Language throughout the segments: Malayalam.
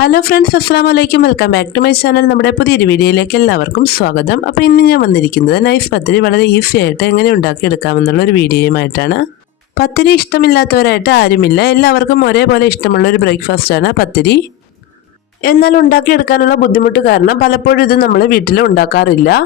ഹലോ ഫ്രണ്ട്സ് അസ്സാം വലൈക്കും welcome back to my channel നമ്മുടെ പുതിയൊരു വീഡിയോയിലേക്ക് എല്ലാവർക്കും സ്വാഗതം. അപ്പോൾ ഇന്ന് ഞാൻ വന്നിരിക്കുന്നത് നൈസ് പത്തിരി വളരെ ഈസി ആയിട്ട് എങ്ങനെ ഉണ്ടാക്കിയെടുക്കാമെന്നുള്ള ഒരു വീഡിയോയുമായിട്ടാണ്. പത്തിരി ഇഷ്ടമില്ലാത്തവരായിട്ട് ആരുമില്ല. എല്ലാവർക്കും ഒരേപോലെ ഇഷ്ടമുള്ള ഒരു ബ്രേക്ക്ഫാസ്റ്റാണ് പത്തിരി. എന്നാൽ ഉണ്ടാക്കിയെടുക്കാനുള്ള ബുദ്ധിമുട്ട് കാരണം പലപ്പോഴും ഇത് നമ്മൾ വീട്ടിൽ ഉണ്ടാക്കാറില്ല.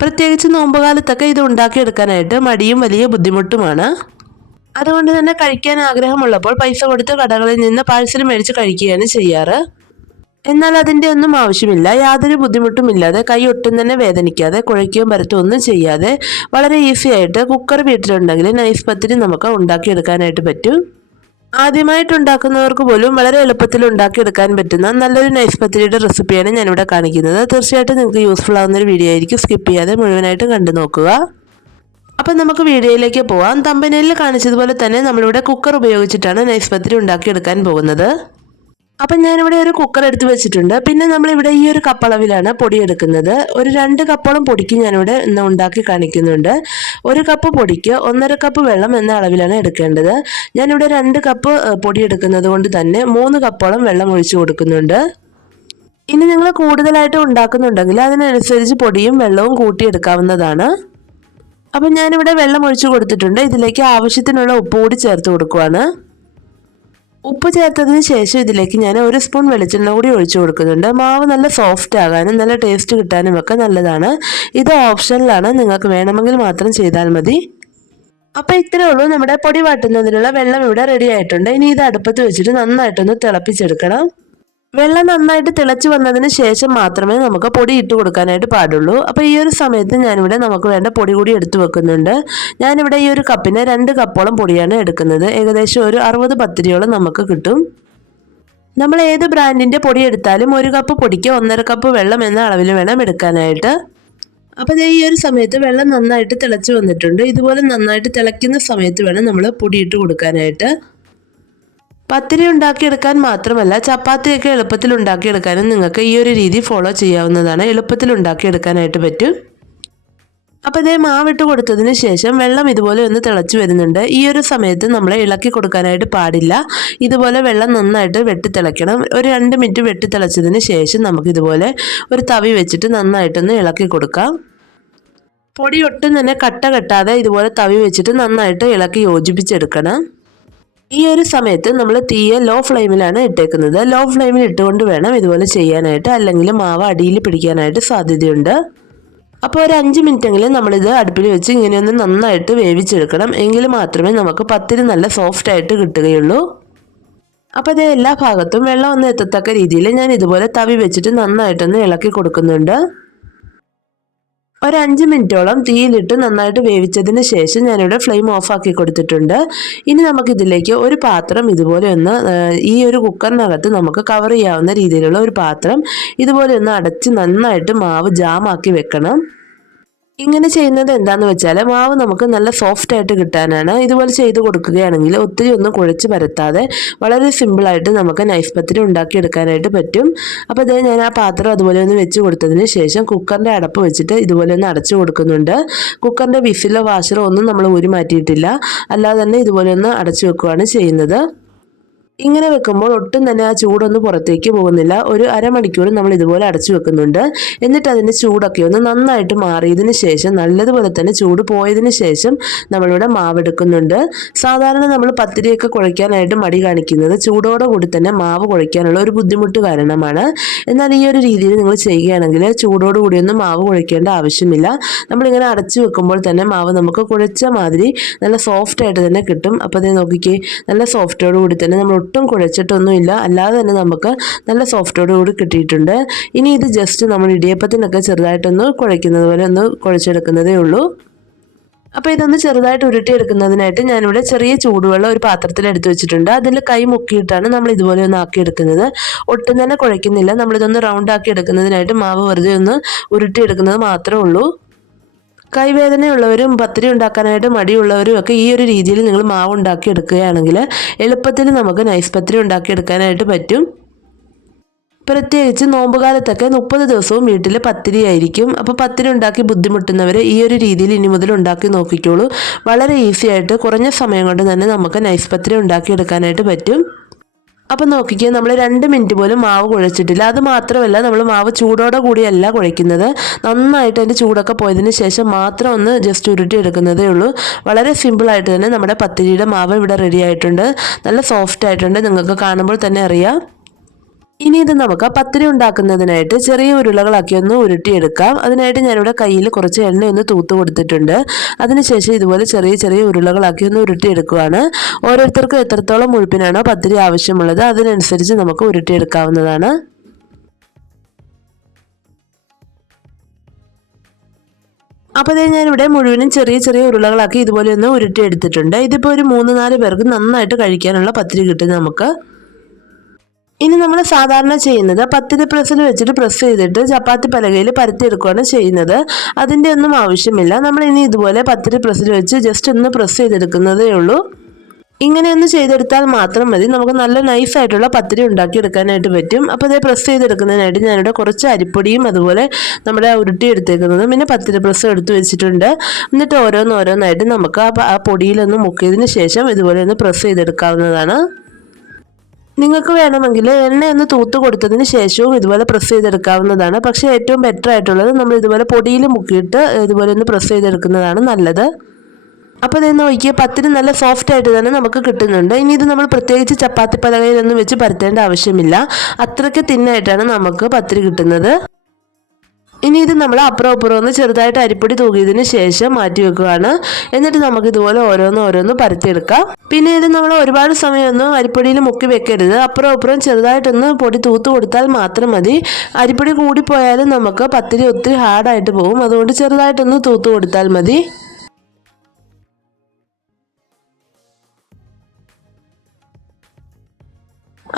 പ്രത്യേകിച്ച് നോമ്പുകാലത്തൊക്കെ ഇത് ഉണ്ടാക്കിയെടുക്കാനായിട്ട് മടിയും വലിയ ബുദ്ധിമുട്ടുമാണ്. അതുകൊണ്ട് തന്നെ കഴിക്കാൻ ആഗ്രഹമുള്ളപ്പോൾ പൈസ കൊടുത്ത് കടകളിൽ നിന്ന് പാഴ്സൽ മേടിച്ച് കഴിക്കുകയാണ് ചെയ്യാറ്. എന്നാൽ അതിന്റെ ഒന്നും ആവശ്യമില്ല. യാതൊരു ബുദ്ധിമുട്ടുമില്ലാതെ കൈ ഒട്ടും തന്നെ വേദനിക്കാതെ കുഴയ്ക്കുകയും പരത്തുകയും ഒന്നും ചെയ്യാതെ വളരെ ഈസി ആയിട്ട് കുക്കർ വീട്ടിലുണ്ടെങ്കിൽ നൈസ് പത്തിരി നമുക്ക് ഉണ്ടാക്കിയെടുക്കാനായിട്ട് പറ്റും. ആദ്യമായിട്ട് ഉണ്ടാക്കുന്നവർക്ക് പോലും വളരെ എളുപ്പത്തിൽ ഉണ്ടാക്കിയെടുക്കാൻ പറ്റുന്ന നല്ലൊരു നൈസ് പത്തിരിയുടെ റെസിപ്പിയാണ് ഞാനിവിടെ കാണിക്കുന്നത്. തീർച്ചയായിട്ടും നിങ്ങൾക്ക് യൂസ്ഫുൾ ആവുന്ന ഒരു വീഡിയോ ആയിരിക്കും. സ്കിപ്പ് ചെയ്യാതെ മുഴുവനായിട്ടും കണ്ടു നോക്കുക അപ്പം നമുക്ക് വീഡിയോയിലേക്ക് പോവാം. തമ്പനയിൽ കാണിച്ചതുപോലെ തന്നെ നമ്മളിവിടെ കുക്കർ ഉപയോഗിച്ചിട്ടാണ് നൈസ് പത്തിരി ഉണ്ടാക്കിയെടുക്കാൻ പോകുന്നത്. അപ്പം ഞാനിവിടെ ഒരു കുക്കർ എടുത്ത് വെച്ചിട്ടുണ്ട്. പിന്നെ നമ്മളിവിടെ ഈ ഒരു കപ്പളവിലാണ് പൊടി എടുക്കുന്നത് ഒരു രണ്ട് കപ്പോളം പൊടിക്ക് ഞാനിവിടെ ഇന്ന് ഉണ്ടാക്കി കാണിക്കുന്നുണ്ട്. ഒരു കപ്പ് പൊടിക്ക് ഒന്നര കപ്പ് വെള്ളം എന്ന അളവിലാണ് എടുക്കേണ്ടത്. ഞാനിവിടെ രണ്ട് കപ്പ് പൊടിയെടുക്കുന്നത് കൊണ്ട് തന്നെ മൂന്ന് കപ്പോളം വെള്ളം ഒഴിച്ചു കൊടുക്കുന്നുണ്ട്. ഇനി നിങ്ങൾ കൂടുതലായിട്ട് ഉണ്ടാക്കുന്നുണ്ടെങ്കിൽ അതിനനുസരിച്ച് പൊടിയും വെള്ളവും കൂട്ടിയെടുക്കാവുന്നതാണ്. അപ്പം ഞാനിവിടെ വെള്ളം ഒഴിച്ചു കൊടുത്തിട്ടുണ്ട്. ഇതിലേക്ക് ആവശ്യത്തിനുള്ള ഉപ്പ് കൂടി ചേർത്ത് കൊടുക്കുവാണ്. ഉപ്പ് ചേർത്തതിന് ശേഷം ഇതിലേക്ക് ഞാൻ ഒരു സ്പൂൺ വെളിച്ചെണ്ണ കൂടി ഒഴിച്ചു കൊടുക്കുന്നുണ്ട്. മാവ് നല്ല സോഫ്റ്റ് ആകാനും നല്ല ടേസ്റ്റ് കിട്ടാനും ഒക്കെ നല്ലതാണ്. ഇത് ഓപ്ഷനിലാണ്. നിങ്ങൾക്ക് വേണമെങ്കിൽ മാത്രം ചെയ്താൽ മതി. അപ്പോൾ ഇത്രേ ഉള്ളൂ. നമ്മുടെ പൊടി വാട്ടുന്നതിനുള്ള വെള്ളം ഇവിടെ റെഡി ആയിട്ടുണ്ട്. ഇനി ഇത് അടുപ്പത്ത് വെച്ചിട്ട് നന്നായിട്ടൊന്ന് തിളപ്പിച്ചെടുക്കണം. വെള്ളം നന്നായിട്ട് തിളച്ചു വന്നതിന് ശേഷം മാത്രമേ നമുക്ക് പൊടി ഇട്ട് കൊടുക്കാനായിട്ട് പാടുള്ളൂ. അപ്പോൾ ഈ ഒരു സമയത്ത് ഞാനിവിടെ നമുക്ക് വേണ്ട പൊടി കൂടി എടുത്തു വെക്കുന്നുണ്ട്. ഞാനിവിടെ ഈ ഒരു കപ്പിന് രണ്ട് കപ്പോളം പൊടിയാണ് എടുക്കുന്നത്. ഏകദേശം ഒരു അറുപത് പത്തിരിയോളം നമുക്ക് കിട്ടും. നമ്മൾ ഏത് ബ്രാൻഡിന്റെ പൊടി എടുത്താലും ഒരു കപ്പ് പൊടിക്ക് ഒന്നര കപ്പ് വെള്ളം എന്ന അളവിൽ വേണം എടുക്കാനായിട്ട്. അപ്പോൾ ഈ ഒരു സമയത്ത് വെള്ളം നന്നായിട്ട് തിളച്ച് വന്നിട്ടുണ്ട്. ഇതുപോലെ നന്നായിട്ട് തിളയ്ക്കുന്ന സമയത്ത് വേണം നമ്മൾ പൊടിയിട്ട് കൊടുക്കാനായിട്ട്. പത്തിരി ഉണ്ടാക്കിയെടുക്കാൻ മാത്രമല്ല ചപ്പാത്തിയൊക്കെ എളുപ്പത്തിൽ ഉണ്ടാക്കിയെടുക്കാനും നിങ്ങൾക്ക് ഈ ഒരു രീതി ഫോളോ ചെയ്യാവുന്നതാണ്. എളുപ്പത്തിൽ ഉണ്ടാക്കിയെടുക്കാനായിട്ട് പറ്റും. അപ്പോൾ ഇതേ മാവിട്ട് കൊടുത്തതിന് ശേഷം വെള്ളം ഇതുപോലെ ഒന്ന് തിളച്ച് വരുന്നുണ്ട്. ഈ ഒരു സമയത്ത് നമ്മൾ ഇളക്കി കൊടുക്കാനായിട്ട് പാടില്ല. ഇതുപോലെ വെള്ളം നന്നായിട്ട് വെട്ടി തിളയ്ക്കണം. ഒരു രണ്ട് മിനിറ്റ് വെട്ടി തിളച്ചതിന് ശേഷം നമുക്ക് ഇതുപോലെ ഒരു തവി വെച്ചിട്ട് നന്നായിട്ടൊന്ന് ഇളക്കി കൊടുക്കാം. പൊടി ഒട്ടും തന്നെ കട്ട കെട്ടാതെ ഇതുപോലെ തവി വെച്ചിട്ട് നന്നായിട്ട് ഇളക്കി യോജിപ്പിച്ചെടുക്കണം. ഈ ഒരു സമയത്ത് നമ്മൾ തീയെ ലോ ഫ്ലെയിമിലാണ് ഇട്ടേക്കുന്നത്. ലോ ഫ്ലെയിമിൽ ഇട്ടുകൊണ്ട് വേണം ഇതുപോലെ ചെയ്യാനായിട്ട് അല്ലെങ്കിൽ മാവ് അടിയിൽ പിടിക്കാനായിട്ട് സാധ്യതയുണ്ട്. അപ്പോൾ ഒരു അഞ്ച് മിനിറ്റെങ്കിലും നമ്മളിത് അടുപ്പിൽ വെച്ച് ഇങ്ങനെയൊന്ന് നന്നായിട്ട് വേവിച്ചെടുക്കണം. എങ്കിൽ മാത്രമേ നമുക്ക് പത്തിരി നല്ല സോഫ്റ്റ് ആയിട്ട് കിട്ടുകയുള്ളൂ. അപ്പോൾ ഇത് എല്ലാ ഭാഗത്തും വെള്ളം ഒന്ന് എത്തത്തക്ക രീതിയിൽ ഞാൻ ഇതുപോലെ തവി വെച്ചിട്ട് നന്നായിട്ടൊന്ന് ഇളക്കി കൊടുക്കുന്നുണ്ട്. ഒരു അഞ്ച് മിനിറ്റോളം തീയിലിട്ട് നന്നായിട്ട് വേവിച്ചതിന് ശേഷം ഞാനിവിടെ ഫ്ലെയിം ഓഫാക്കി കൊടുത്തിട്ടുണ്ട്. ഇനി നമുക്കിതിലേക്ക് ഒരു പാത്രം ഇതുപോലെ ഒന്ന് ഈ ഒരു കുക്കറിനകത്ത് നമുക്ക് കവർ ചെയ്യാവുന്ന രീതിയിലുള്ള ഒരു പാത്രം ഇതുപോലെ ഒന്ന് അടച്ച് നന്നായിട്ട് മാവ് ജാമാക്കി വെക്കണം. ഇങ്ങനെ ചെയ്യുന്നത് എന്താന്ന് വെച്ചാൽ മാവ് നമുക്ക് നല്ല സോഫ്റ്റ് ആയിട്ട് കിട്ടാനാണ്. ഇതുപോലെ ചെയ്ത് കൊടുക്കുകയാണെങ്കിൽ ഒത്തിരി ഒന്നും കുഴച്ച് പരത്താതെ വളരെ സിമ്പിളായിട്ട് നമുക്ക് നൈഫ് പത്തിരി ഉണ്ടാക്കിയെടുക്കാനായിട്ട് പറ്റും. അപ്പോൾ അതേ ഞാൻ ആ പാത്രം അതുപോലെ ഒന്ന് വെച്ച് കൊടുത്തതിന് ശേഷം കുക്കറിന്റെ അടപ്പ് വെച്ചിട്ട് ഇതുപോലെ ഒന്ന് അടച്ചു കൊടുക്കുന്നുണ്ട്. കുക്കറിന്റെ വിസിലോ വാഷറോ ഒന്നും നമ്മൾ ഊരി മാറ്റിയിട്ടില്ല. അല്ലാതെ തന്നെ ഇതുപോലെ ഒന്ന് അടച്ചു വെക്കുകയാണ് ചെയ്യുന്നത്. ഇങ്ങനെ വെക്കുമ്പോൾ ഒട്ടും തന്നെ ആ ചൂടൊന്നും പുറത്തേക്ക് പോകുന്നില്ല. ഒരു അരമണിക്കൂർ നമ്മൾ ഇതുപോലെ അടച്ചു വെക്കുന്നുണ്ട്. എന്നിട്ട് അതിന്റെ ചൂടൊക്കെ ഒന്ന് നന്നായിട്ട് മാറിയതിന് ശേഷം നല്ലതുപോലെ തന്നെ ചൂട് പോയതിന് ശേഷം നമ്മളിവിടെ മാവെടുക്കുന്നുണ്ട്. സാധാരണ നമ്മൾ പത്തിരിയൊക്കെ കുഴയ്ക്കാനായിട്ട് മടി കാണിക്കുന്നത് ചൂടോടെ കൂടി തന്നെ മാവ് കുഴയ്ക്കാനുള്ള ഒരു ബുദ്ധിമുട്ട് കാരണമാണ്. എന്നാൽ ഈ ഒരു രീതിയിൽ നിങ്ങൾ ചെയ്യുകയാണെങ്കിൽ ചൂടോട് കൂടിയൊന്നും മാവ് കുഴയ്ക്കേണ്ട ആവശ്യമില്ല. നമ്മളിങ്ങനെ അടച്ചു വെക്കുമ്പോൾ തന്നെ മാവ് നമുക്ക് കുഴച്ച മാതിരി നല്ല സോഫ്റ്റ് ആയിട്ട് തന്നെ കിട്ടും. അപ്പോൾ അത് നോക്കിക്കേ നല്ല സോഫ്റ്റോടുകൂടി തന്നെ നമ്മൾ ഒട്ടും കുഴച്ചിട്ടൊന്നുമില്ല. അല്ലാതെ തന്നെ നമുക്ക് നല്ല സോഫ്റ്റോട് കൂടി കിട്ടിയിട്ടുണ്ട്. ഇനി ഇത് ജസ്റ്റ് നമ്മൾ ഇടിയപ്പത്തിനൊക്കെ ചെറുതായിട്ടൊന്ന് കുഴയ്ക്കുന്നത് പോലെ ഒന്ന് കുഴച്ചെടുക്കുന്നതേ ഉള്ളൂ. അപ്പോൾ ഇതൊന്ന് ചെറുതായിട്ട് ഉരുട്ടിയെടുക്കുന്നതിനായിട്ട് ഞാനിവിടെ ചെറിയ ചൂടുവെള്ളം ഒരു പാത്രത്തിൽ എടുത്തു വെച്ചിട്ടുണ്ട്. അതിൽ കൈ മുക്കിയിട്ടാണ് നമ്മൾ ഇതുപോലെ ഒന്ന് ആക്കിയെടുക്കുന്നത്. ഒട്ടും തന്നെ കുഴയ്ക്കുന്നില്ല. നമ്മളിതൊന്ന് റൗണ്ട് ആക്കി എടുക്കുന്നതിനായിട്ട് മാവ് വെറുതെ ഒന്ന് ഉരുട്ടിയെടുക്കുന്നത് മാത്രമേ ഉള്ളൂ. കൈവേദനയുള്ളവരും പത്തിരി ഉണ്ടാക്കാനായിട്ട് മടിയുള്ളവരും ഒക്കെ ഈ ഒരു രീതിയിൽ നിങ്ങൾ മാവ് ഉണ്ടാക്കി എടുക്കുകയാണെങ്കിൽ എളുപ്പത്തിൽ നമുക്ക് നൈസ് പത്തിരി ഉണ്ടാക്കിയെടുക്കാനായിട്ട് പറ്റും. പ്രത്യേകിച്ച് നോമ്പുകാലത്തൊക്കെ മുപ്പത് ദിവസവും വീട്ടിൽ പത്തിരി ആയിരിക്കും. അപ്പോൾ പത്തിരി ഉണ്ടാക്കി ബുദ്ധിമുട്ടുന്നവർ ഈ ഒരു രീതിയിൽ ഇനി മുതൽ ഉണ്ടാക്കി നോക്കിക്കോളൂ. വളരെ ഈസി ആയിട്ട് കുറഞ്ഞ സമയം കൊണ്ട് തന്നെ നമുക്ക് നൈസ് പത്തിരി ഉണ്ടാക്കിയെടുക്കാനായിട്ട് പറ്റും. അപ്പം നോക്കിക്കേ നമ്മൾ രണ്ട് മിനിറ്റ് പോലും മാവ് കുഴച്ചിട്ടില്ല. അത് മാത്രമല്ല നമ്മൾ മാവ് ചൂടോടെ കൂടിയല്ല കുഴയ്ക്കുന്നത്. നന്നായിട്ട് അതിന്റെ ചൂടൊക്കെ പോയതിന് ശേഷം മാത്രം ഒന്ന് ജസ്റ്റ് ഉരുട്ടി എടുക്കുന്നതേ ഉള്ളൂ. വളരെ സിമ്പിളായിട്ട് തന്നെ നമ്മുടെ പത്തിരിയുടെ മാവ് ഇവിടെ റെഡി ആയിട്ടുണ്ട്. നല്ല സോഫ്റ്റ് ആയിട്ടുണ്ട്. നിങ്ങൾക്ക് കാണുമ്പോൾ തന്നെ അറിയാം. ഇനി ഇത് നമുക്ക് പത്തിരി ഉണ്ടാക്കുന്നതിനായിട്ട് ചെറിയ ഉരുളകളാക്കി ഒന്ന് ഉരുട്ടിയെടുക്കാം. അതിനായിട്ട് ഞാനിവിടെ കയ്യിൽ കുറച്ച് എണ്ണ ഒന്ന് തൂത്ത് കൊടുത്തിട്ടുണ്ട്. അതിനുശേഷം ഇതുപോലെ ചെറിയ ചെറിയ ഉരുളകളാക്കി ഒന്ന് ഉരുട്ടിയെടുക്കുകയാണ് ഓരോരുത്തർക്കും എത്രത്തോളം മുഴുപ്പിനാണോ പത്തിരി ആവശ്യമുള്ളത് അതിനനുസരിച്ച് നമുക്ക് ഉരുട്ടിയെടുക്കാവുന്നതാണ്. അപ്പോൾ ഞാൻ ഞാനിവിടെ മുഴുവനും ചെറിയ ചെറിയ ഉരുളകളാക്കി ഇതുപോലെ ഒന്ന് ഉരുട്ടിയെടുത്തിട്ടുണ്ട്. ഇതിപ്പോൾ ഒരു മൂന്ന് നാല് പേർക്ക് നന്നായിട്ട് കഴിക്കാനുള്ള പത്തിരി കിട്ടും നമുക്ക്. ഇനി നമ്മൾ സാധാരണ ചെയ്യുന്നത് പത്തിരി പ്രസ്സിൽ വെച്ചിട്ട് പ്രസ് ചെയ്തിട്ട് ചപ്പാത്തി പലകയിൽ പരത്തിയെടുക്കുകയാണ് ചെയ്യുന്നത്. അതിന്റെ ഒന്നും ആവശ്യമില്ല. നമ്മൾ ഇനി ഇതുപോലെ പത്തിരി പ്രസ്സിൽ വെച്ച് ജസ്റ്റ് ഒന്ന് പ്രസ് ചെയ്തെടുക്കുന്നതേ ഉള്ളൂ. ഇങ്ങനെ ഒന്ന് ചെയ്തെടുത്താൽ മാത്രം മതി. നമുക്ക് നല്ല നൈസ് ആയിട്ടുള്ള പത്തിരി ഉണ്ടാക്കിയെടുക്കാനായിട്ട് പറ്റും. അപ്പോൾ അതേ പ്രസ് ചെയ്തെടുക്കുന്നതിനായിട്ട് ഞാനിവിടെ കുറച്ച് അരിപ്പൊടിയും അതുപോലെ നമ്മുടെ ഉരുട്ടി എടുത്തേക്കുന്നതും പിന്നെ പത്തിരി പ്രസ് എടുത്ത് വെച്ചിട്ടുണ്ട്. എന്നിട്ട് ഓരോന്നോരോന്നായിട്ട് നമുക്ക് ആ പൊടിയിലൊന്ന് മുക്കിയതിന് ശേഷം ഇതുപോലെ ഒന്ന് പ്രസ് ചെയ്തെടുക്കാവുന്നതാണ്. നിങ്ങൾക്ക് വേണമെങ്കിൽ എണ്ണ ഒന്ന് തൂത്ത് കൊടുത്തതിന് ശേഷവും ഇതുപോലെ പ്രസ് ചെയ്തെടുക്കാവുന്നതാണ്. പക്ഷേ ഏറ്റവും ബെറ്റർ ആയിട്ടുള്ളത് നമ്മൾ ഇതുപോലെ പൊടിയിൽ മുക്കിയിട്ട് ഇതുപോലെ ഒന്ന് പ്രസ് ചെയ്തെടുക്കുന്നതാണ് നല്ലത്. അപ്പോൾ ഇത് നോക്കിയാൽ പത്തിന് നല്ല സോഫ്റ്റ് ആയിട്ട് തന്നെ നമുക്ക് കിട്ടുന്നുണ്ട്. ഇനി ഇത് നമ്മൾ പ്രത്യേകിച്ച് ചപ്പാത്തി പലകയിലൊന്നും വെച്ച് പരത്തേണ്ട ആവശ്യമില്ല. അത്രയ്ക്ക് തിന്നായിട്ടാണ് നമുക്ക് പത്തിരി കിട്ടുന്നത്. ഇനി ഇത് നമ്മൾ അപ്പുറം അപ്പുറം ഒന്ന് ചെറുതായിട്ട് അരിപ്പൊടി തൂകിയതിന് ശേഷം മാറ്റി വെക്കുകയാണ്. എന്നിട്ട് നമുക്ക് ഇതുപോലെ ഓരോന്ന് ഓരോന്ന് പരത്തിയെടുക്കാം. പിന്നെ ഇത് നമ്മൾ ഒരുപാട് സമയമൊന്നും അരിപ്പൊടിയിൽ മുക്കി വെക്കരുത്. അപ്പുറം അപ്പുറം ചെറുതായിട്ടൊന്ന് പൊടി തൂത്ത് കൊടുത്താൽ മാത്രം മതി. അരിപ്പൊടി കൂടിപ്പോയാലും നമുക്ക് പത്തിരി ഒത്തിരി ഹാർഡായിട്ട് പോകും. അതുകൊണ്ട് ചെറുതായിട്ടൊന്ന് തൂത്ത് കൊടുത്താൽ മതി.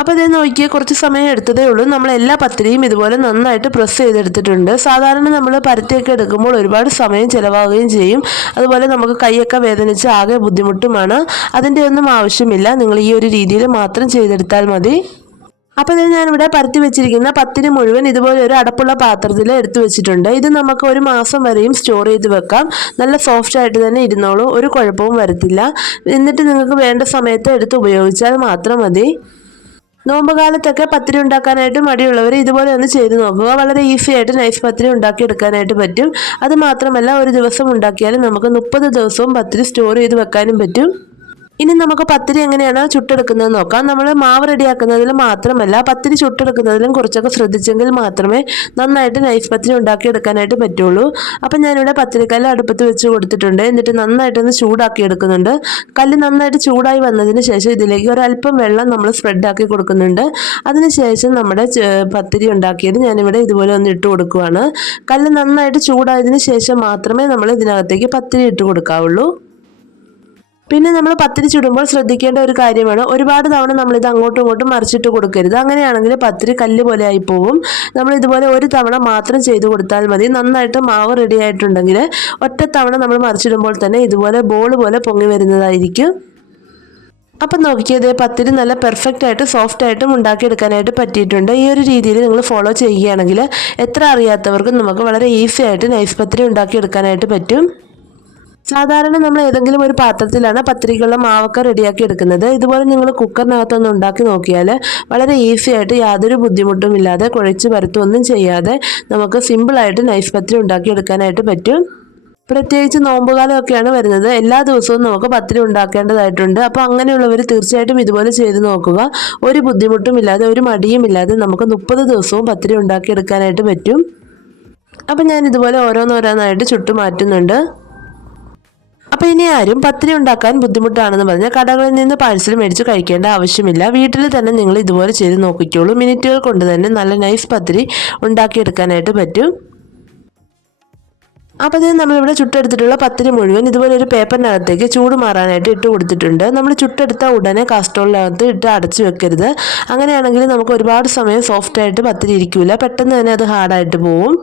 അപ്പോൾ ഇത് നോക്കിയാൽ കുറച്ച് സമയം എടുത്തതേ ഉള്ളൂ. നമ്മൾ എല്ലാ പത്തിരിയും ഇതുപോലെ നന്നായിട്ട് പ്രസ് ചെയ്തെടുത്തിട്ടുണ്ട്. സാധാരണ നമ്മൾ പരത്തിയൊക്കെ എടുക്കുമ്പോൾ ഒരുപാട് സമയം ചിലവാകുകയും ചെയ്യും. അതുപോലെ നമുക്ക് കൈയൊക്കെ വേദനിച്ച് ആകെ ബുദ്ധിമുട്ടുമാണ്. അതിന്റെ ഒന്നും ആവശ്യമില്ല. നിങ്ങൾ ഈ ഒരു രീതിയിൽ മാത്രം ചെയ്തെടുത്താൽ മതി. അപ്പോൾ ഇത് ഞാനിവിടെ പരത്തി വെച്ചിരിക്കുന്ന പത്തിരി മുഴുവൻ ഇതുപോലെ ഒരു അടപ്പുള്ള പാത്രത്തിൽ എടുത്തു വെച്ചിട്ടുണ്ട്. ഇത് നമുക്ക് ഒരു മാസം വരെയും സ്റ്റോർ ചെയ്ത് വെക്കാം. നല്ല സോഫ്റ്റ് ആയിട്ട് തന്നെ ഇരുന്നോളൂ. ഒരു കുഴപ്പവും വരത്തില്ല. എന്നിട്ട് നിങ്ങൾക്ക് വേണ്ട സമയത്ത് എടുത്ത് ഉപയോഗിച്ചാൽ മാത്രം മതി. നോമ്പ് കാലത്തൊക്കെ പത്തിരി ഉണ്ടാക്കാനായിട്ട് മടിയുള്ളവർ ഇതുപോലെ ഒന്ന് ചെയ്ത് നോക്കുക. വളരെ ഈസി ആയിട്ട് നൈസ് പത്തിരി ഉണ്ടാക്കിയെടുക്കാനായിട്ട് പറ്റും. അത് മാത്രമല്ല ഒരു ദിവസം ഉണ്ടാക്കിയാൽ നമുക്ക് മുപ്പത് ദിവസവും പത്തിരി സ്റ്റോർ ചെയ്ത് വെക്കാനും പറ്റും. ഇനി നമുക്ക് പത്തിരി എങ്ങനെയാണ് ചുട്ടെടുക്കുന്നത് നോക്കാം. നമ്മൾ മാവ് റെഡിയാക്കുന്നതിൽ മാത്രമല്ല പത്തിരി ചുട്ടെടുക്കുന്നതിലും കുറച്ചൊക്കെ ശ്രദ്ധിച്ചെങ്കിൽ മാത്രമേ നന്നായിട്ട് നൈഫ് പത്തിരി ഉണ്ടാക്കിയെടുക്കാനായിട്ട് പറ്റുള്ളൂ. അപ്പം ഞാനിവിടെ പത്തിരിക്കല്ല് അടുപ്പത്ത് വെച്ച് കൊടുത്തിട്ടുണ്ട്. എന്നിട്ട് നന്നായിട്ടൊന്ന് ചൂടാക്കി എടുക്കുന്നുണ്ട് കല്ല് നന്നായിട്ട് ചൂടായി വന്നതിന് ശേഷം ഇതിലേക്ക് ഒരല്പം വെള്ളം നമ്മൾ സ്പ്രെഡാക്കി കൊടുക്കുന്നുണ്ട്. അതിനുശേഷം നമ്മുടെ പത്തിരി ഉണ്ടാക്കിയത് ഞാനിവിടെ ഇതുപോലെ ഒന്ന് ഇട്ട് കൊടുക്കുവാണ്. കല്ല് നന്നായിട്ട് ചൂടായതിന് ശേഷം മാത്രമേ നമ്മൾ ഇതിനകത്തേക്ക് പത്തിരി ഇട്ട് കൊടുക്കാവുള്ളൂ. പിന്നെ നമ്മൾ പത്തിരി ചുടുമ്പോൾ ശ്രദ്ധിക്കേണ്ട ഒരു കാര്യമാണ്. ഒരുപാട് തവണ നമ്മൾ ഇത് അങ്ങോട്ടും ഇങ്ങോട്ടും മറിച്ചിട്ട് കൊടുക്കരുത്. അങ്ങനെയാണെങ്കിൽ പത്തിരി കല്ല് പോലെ ആയി പോകും നമ്മൾ ഇതുപോലെ ഒരു തവണ മാത്രം ചെയ്ത് കൊടുത്താൽ മതി. നന്നായിട്ട് മാവ് റെഡി ആയിട്ടുണ്ടെങ്കിൽ ഒറ്റ തവണ നമ്മൾ മറിച്ചിടുമ്പോൾ തന്നെ ഇതുപോലെ ബോൾ പോലെ പൊങ്ങി വരുന്നതായിരിക്കും. അപ്പം നോക്കിയത് പത്തിരി നല്ല പെർഫെക്റ്റ് ആയിട്ട് സോഫ്റ്റ് ആയിട്ടും ഉണ്ടാക്കിയെടുക്കാനായിട്ട് പറ്റിയിട്ടുണ്ട്. ഈ ഒരു രീതിയിൽ നിങ്ങൾ ഫോളോ ചെയ്യുകയാണെങ്കിൽ എത്ര അറിയാത്തവർക്കും നമുക്ക് വളരെ ഈസി ആയിട്ട് നൈസ് പത്തിരി ഉണ്ടാക്കിയെടുക്കാനായിട്ട് പറ്റും. സാധാരണ നമ്മൾ ഏതെങ്കിലും ഒരു പാത്രത്തിലാണ് പത്രികളുടെ മാവൊക്കെ റെഡിയാക്കി എടുക്കുന്നത്. ഇതുപോലെ നിങ്ങൾ കുക്കറിനകത്തൊന്ന് ഉണ്ടാക്കി നോക്കിയാൽ വളരെ ഈസി ആയിട്ട് യാതൊരു ബുദ്ധിമുട്ടും ഇല്ലാതെ കുഴച്ച് പരത്തൊന്നും ചെയ്യാതെ നമുക്ക് സിമ്പിളായിട്ട് നൈസ് ഉണ്ടാക്കി എടുക്കാനായിട്ട് പറ്റും. പ്രത്യേകിച്ച് നോമ്പുകാലമൊക്കെയാണ് വരുന്നത്. എല്ലാ ദിവസവും നമുക്ക് പത്രി ഉണ്ടാക്കേണ്ടതായിട്ടുണ്ട്. അപ്പോൾ അങ്ങനെയുള്ളവർ തീർച്ചയായിട്ടും ഇതുപോലെ ചെയ്ത് നോക്കുക. ഒരു ബുദ്ധിമുട്ടും ഇല്ലാതെ ഒരു മടിയും ഇല്ലാതെ നമുക്ക് മുപ്പത് ദിവസവും പത്തിരി ഉണ്ടാക്കിയെടുക്കാനായിട്ട് പറ്റും. അപ്പം ഞാൻ ഇതുപോലെ ഓരോന്നോരോന്നായിട്ട് ചുട്ടു മാറ്റുന്നുണ്ട്. അപ്പോൾ ഇനി ആരും പത്തിരി ഉണ്ടാക്കാൻ ബുദ്ധിമുട്ടാണെന്ന് പറഞ്ഞാൽ കടകളിൽ നിന്ന് പാഴ്സൽ മേടിച്ച് കഴിക്കേണ്ട ആവശ്യമില്ല. വീട്ടിൽ തന്നെ നിങ്ങൾ ഇതുപോലെ ചെയ്ത് നോക്കിക്കോളൂ. മിനിറ്റുകൾ കൊണ്ട് തന്നെ നല്ല നൈസ് പത്തിരി ഉണ്ടാക്കിയെടുക്കാനായിട്ട് പറ്റും. അപ്പോൾ ഇത് നമ്മളിവിടെ ചുട്ടെടുത്തിട്ടുള്ള പത്തിരി മുഴുവൻ ഇതുപോലെ ഒരു പേപ്പറിനകത്തേക്ക് ചൂട് മാറാനായിട്ട് ഇട്ട് കൊടുത്തിട്ടുണ്ട്. നമ്മൾ ചുട്ടെടുത്ത ഉടനെ കാസ്ട്രോളിനകത്ത് ഇട്ട് അടച്ചു വെക്കരുത്. അങ്ങനെയാണെങ്കിൽ നമുക്ക് ഒരുപാട് സമയം സോഫ്റ്റായിട്ട് പത്തിരി ഇരിക്കില്ല പെട്ടെന്ന് തന്നെ അത് ഹാർഡായിട്ട് പോവും.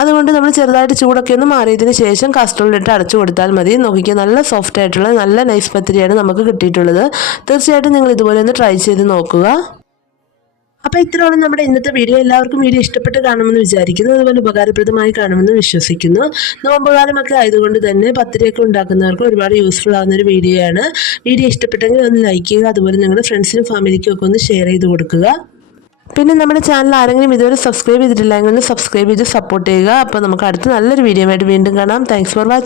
അതുകൊണ്ട് നമ്മൾ ചെറുതായിട്ട് ചൂടൊക്കെ ഒന്ന് മാറിയതിന് ശേഷം കസ്ട്രോളിലിട്ട് അടച്ചു കൊടുത്താൽ മതി. നോക്കിക്കുക നല്ല സോഫ്റ്റ് ആയിട്ടുള്ള നല്ല നൈസ് പത്തിരിയാണ് നമുക്ക് കിട്ടിയിട്ടുള്ളത്. തീർച്ചയായിട്ടും നിങ്ങൾ ഇതുപോലെ ഒന്ന് ട്രൈ ചെയ്ത് നോക്കുക. അപ്പോൾ ഇത്രയാണ് നമ്മുടെ ഇന്നത്തെ വീഡിയോ എല്ലാവർക്കും വീഡിയോ ഇഷ്ടപ്പെട്ട് കാണുമെന്ന് വിചാരിക്കുന്നു. അതുപോലെ ഉപകാരപ്രദമായി കാണുമെന്ന് വിശ്വസിക്കുന്നു. നോമ്പുകാലമൊക്കെ ആയതുകൊണ്ട് തന്നെ പത്തിരിയൊക്കെ ഉണ്ടാക്കുന്നവർക്ക് ഒരുപാട് യൂസ്ഫുൾ ആവുന്ന ഒരു വീഡിയോ ആണ്. വീഡിയോ ഇഷ്ടപ്പെട്ടെങ്കിൽ ഒന്ന് ലൈക്ക് ചെയ്യുക. അതുപോലെ നിങ്ങളുടെ ഫ്രണ്ട്സിനും ഫാമിലിക്കും ഒക്കെ ഒന്ന് ഷെയർ ചെയ്ത് കൊടുക്കുക. പിന്നെ നമ്മുടെ ചാനൽ ആരെങ്കിലും ഇതുവരെ സബ്സ്ക്രൈബ് ചെയ്തിട്ടില്ലെങ്കിൽ ഒന്ന് സബ്സ്ക്രൈബ് ചെയ്ത് സപ്പോർട്ട് ചെയ്യുക. അപ്പോൾ നമുക്ക് അടുത്ത നല്ലൊരു വീഡിയോ ആയിട്ട് വീണ്ടും കാണാം. Thanks for watching